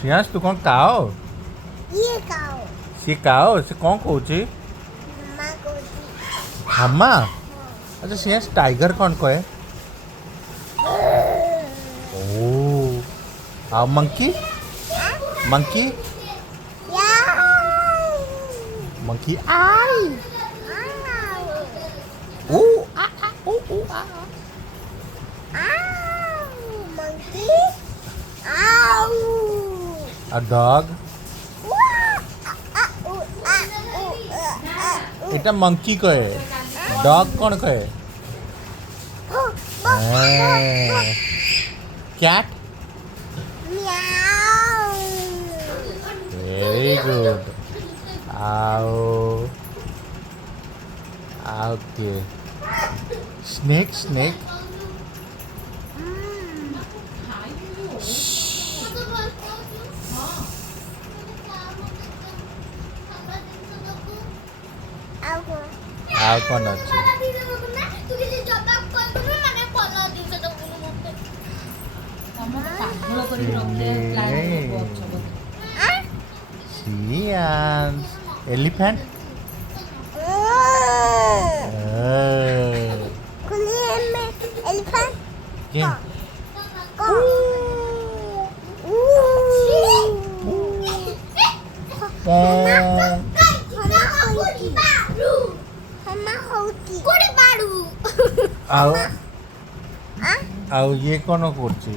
श्रेयांश तू कौन काओ ये काओ से कौन कौची मामा कोची हम्मा अच्छा श्रेयांश टाइगर कौन कहे ओ आ मंकी मंकी मंकी आई ओ आ ओ ओ आ monkey a dog এটা मंकी कहे डॉग कौन कहे कैट वेरी गुड आओ ओके स्नेक स्नेक ଆଉ କ'ଣ ଅଛି Sriyansh elephant elephant yeah. ଆଉ ଆଉ ये କ'ଣ କରୁଛି